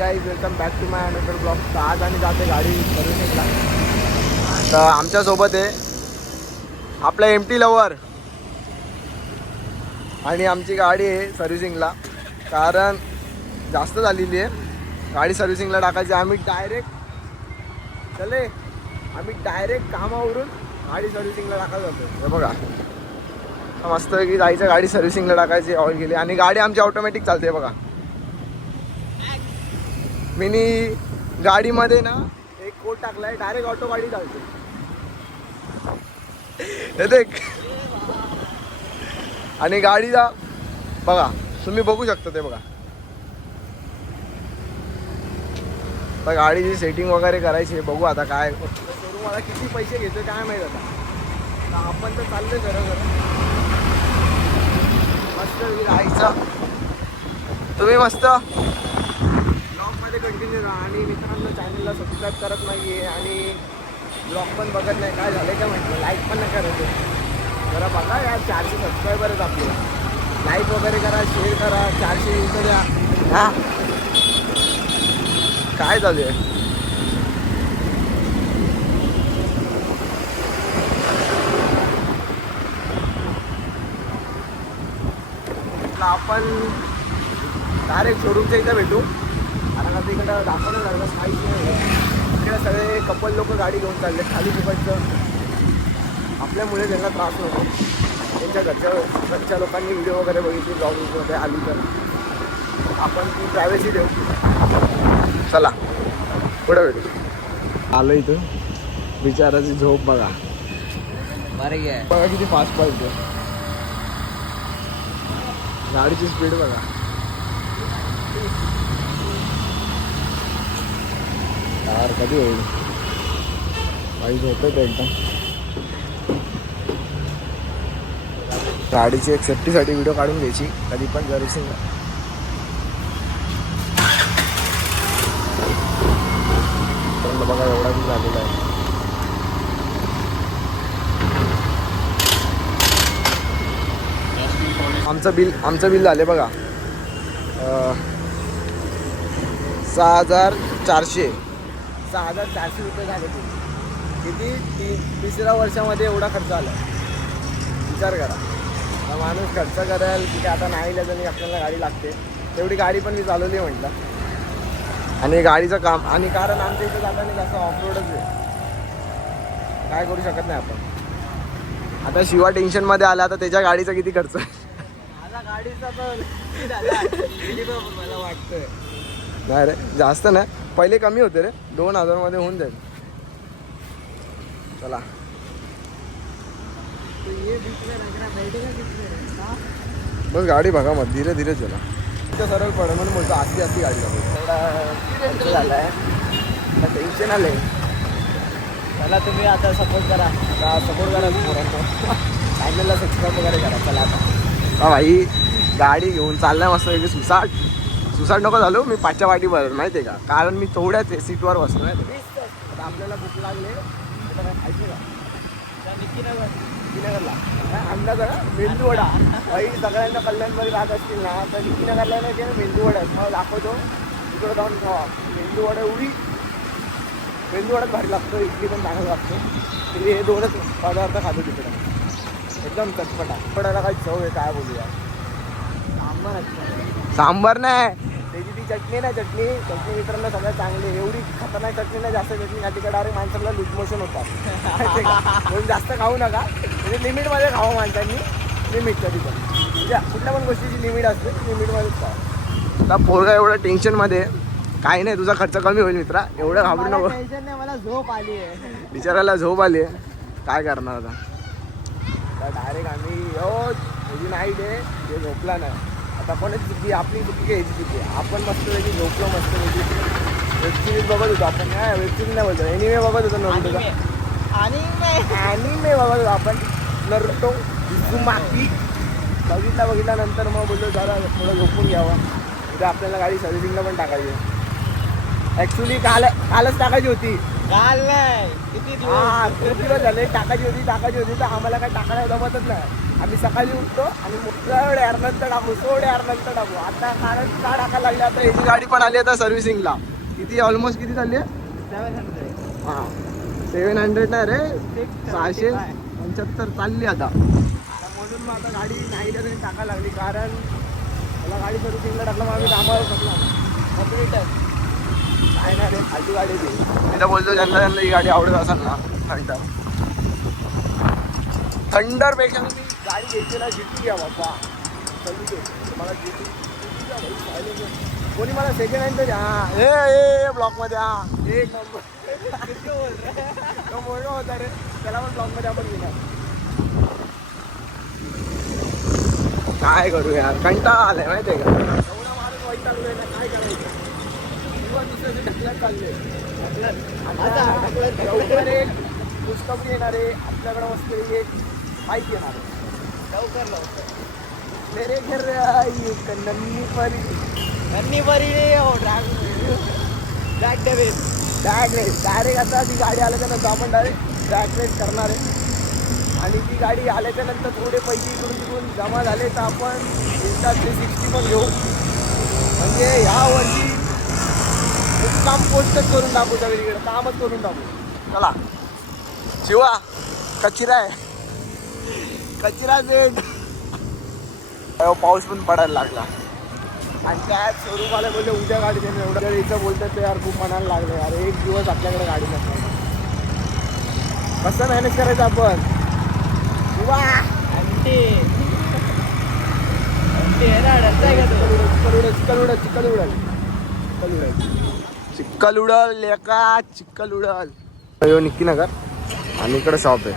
Guys, welcome back to my another blog. तर आज आम्ही जाते गाडी सर्व्हिसिंगला. तर आमच्यासोबत आहे आपला MT लवर आणि आमची गाडी आहे सर्व्हिसिंगला. कारण जास्त झालेली आहे गाडी सर्व्हिसिंगला टाकायची. आम्ही डायरेक्ट कामावरून गाडी सर्व्हिसिंगला टाकायला जातो. हे बघा, मस्त की जायचं गाडी सर्व्हिसिंगला टाकायची, ऑइल गेली आणि गाडी आमची ऑटोमॅटिक चालते. बघा, मिनी गाडीमध्ये ना एक कोट टाकलाय, डायरेक्ट ऑटो गाडी चालते. हे देख. आणि गाडीला बघा, तुम्ही बघू शकता ते. बघा, आता गाडीची सेटिंग वगैरे करायची आहे. बघू आता काय शोरूम मला किती पैसे घेतो काय माहीत. आता आपण तर चाललोय खरं मस्त राहायचं. तुम्ही मस्त ब्लॉगमध्ये कंटिन्यू राहा. आणि मित्रांनो, चॅनलला सबस्क्राईब करत नाही आहे आणि ब्लॉग पण बघत नाही, काय झालं का म्हटलं, लाईक पण नाही करत आहे. जरा बघा यार, 400 सबस्क्रायबर आहेत आपले. लाईक वगैरे करा, शेअर करा, 400 इथं द्या. हां, काय चालू आहे? आपण डायरेक्ट शोरूमच्या इथं भेटू. कारण आता इकडं दाखवलं लागलं काहीच नाही. इकडे सगळे कपल लोक गाडी घेऊन चालले खाली फुकायचं. आपल्यामुळे त्यांना त्रास नको. त्यांच्या घरच्या लोकांनी व्हिडिओ वगैरे बघितली, ब्लॉगमध्ये आली तर आपण ती प्रायव्हसी देऊ. चला पुढे भेटू. आलो इथं, बिचाराची झोप बघा. बरं, बघा किती फास्ट पाहिजे. गाडीची स्पीड बघा. यार कधी होईल बाई, झोपेत एकदम. गाडीची एक सेफ्टीसाठी व्हिडिओ काढून घ्यायची कधी पण सर्व्हिसिंग. बघा एवढा बी झालेला आहे. आमचं बिल झाले बघा 6,400 रुपये झाले. किती तिसऱ्या वर्षामध्ये एवढा खर्च आला. विचार करा. माणूस खर्च करेल की आता नाही त्याच्यानी आपल्याला गाडी लागते. तेवढी गाडी पण मी चालवली म्हटलं. आणि गाडीचं काम, आणि कारण आमच्या इथे जाताना जास्त ऑफरोडच आहे, काय करू शकत नाही आपण. आता शिवा टेन्शनमध्ये आला, तर त्याच्या गाडीचा किती खर्च आहे. गाडीचा तर मला वाटतंय नाही रे, जास्त नाही. पहिले कमी होते रे, 2,000 होऊन जाईल. चला, बस गाडी बघा मग, धीरे धीरे चला. इतकं सरळ पड म्हणून बोलतो, आस्ती गाडी एवढा झाला आहे. टेन्शन आलं आहे. चला, तुम्ही आता सपोर्ट करा पोरांना. चॅनलला सबस्क्राईब वगैरे करा. चला आता हा भाई, गाडी घेऊन चाललाय मस्त पैकी. सुसाट नको झालो मी पाचच्या वाटीवर, माहिती आहे का. कारण मी तेवढ्याच सीटवर बसलो आहे. आता आपल्याला भूक लागले, खायचं का निक्कीनगरला अंदाज आहे. मेंदूवडा भाई, सगळ्यांना कल्याणमध्ये राहत असतील ना, तर निक्कीनगरला नाही की मेंदूवडा मला दाखवतो. तिकडं जाऊन खावा मेंदूवडा. मेंदूवडाच भारी लागतो, इडली पण चांगलं लागतो. तरी हे 2च पदार्थ खातो तिकडं, एकदम चटपटा. पडायला काही चव आहे, काय बोलूया. सांबार नाही, त्याची ती चटणी मित्रांनो सगळ्यात चांगली. एवढी खतरनाक चटणी नाही, जास्त चटणी खाती का डायरेक्ट माणसाला लूज मोशन होतात. म्हणून जास्त खाऊ नका, म्हणजे लिमिटमध्ये खावं माणसांनी. लिमिट कधी पण, म्हणजे कुठल्या पण गोष्टीची लिमिट असते, लिमिटमध्येच खावं. आता पोरगा एवढं टेन्शनमध्ये, काही नाही, तुझा खर्च कमी होईल मित्रा, एवढं घाबरू नको. टेन्शन नाही, मला झोप आली आहे. बिचारायला झोप आली आहे, काय करणार आता. डायरेक्ट आम्ही त्याची नाईट आहे, ते झोपला नाही. आता कोणाची चुकी, आपली चुकी घ्यायची चुकी. आपण मस्त वेगळी झोपलो, मस्त वेगळी वेबसिरीज बघत होतो आपण. काय वेबसिरीज नाही बोलतो, एनिमे बघत होतो. नरुटोचा अॅनिमे बघत होतो आपण. नरुटो उझुमाकी बघितल्यानंतर मग बोललो जरा थोडं झोपून घ्यावं. उद्या आपल्याला गाडी सर्व्हिसिंगला पण टाकायची. ॲक्च्युली कालच टाकायची होती. काल नाही, किती दिवस झाले टाकायची होती. तर आम्हाला काय टाकायला जमतच नाही. आम्ही सकाळी उठतो आणि मोठ्या यार नंतर टाकू सोड यार नंतर टाकू. आता कारण का टाकायला लागले आता याची गाडी पण आली आता सर्व्हिसिंगला. किती ऑलमोस्ट किती चालली आहे? 700. हां 700 नाही रे 675 चालली आता. म्हणून मग आता गाडी नाही तरी टाकायला लागली कारण मला गाडी सर्व्हिसिंगला टाकलं मग आम्ही कामावर बसलो कंप्लीट काय नाही रे फालतू गाडी ती. मी तर बोलतो ज्यांना ही गाडी आवडत असेल ना थंडरपेक्षा मी गाडी घ्यायची ना GT घ्या बाबा. मला GT कोणी मला सेकंड हँड तरी हां हे ब्लॉकमध्ये हां एक नंबर तो मोठा होता रे त्याला पण ब्लॉकमध्ये आपण घेणार. काय करू यार कंटाळा आलाय माहिती आहे का एवढा माणूस वाईट चालू आहे ना काय करायचं किंवा दुसऱ्याचे ढकलत चालले लवकर एक पुस्तक येणार आहे आपल्याकडे मस्त एक बाईक येणार आहे लवकर मेरे घर एक नन्नी परी डायरेक्ट आता ती गाडी आल्याच्या नंतर आपण डायरेक्ट ड्रॅग रेस करणार आहे. आणि ती गाडी आल्याच्या नंतर थोडे पैसे इकडून तिकडून जमा झाले तर आपण Insta 360 पण घेऊ. म्हणजे ह्या वर्षी काम पोस्टच करून टाकू सगळीकडे कामच करून टाकू. चला शिवा कचरा आहे कचरा सेट. पाऊस पण पडायला लागला आणि त्यात स्वरूपाला बोलले उद्या गाडी देणं एवढं इथं बोलतात ते यार खूप मनाला लागलं यार एक दिवस आपल्याकडे गाडी नसणार कसं मॅनेज करायचं आपण. चिक्कल उडल लेका चिक्कल उडल. निक्की नगर आणि इकडे शॉप आहे.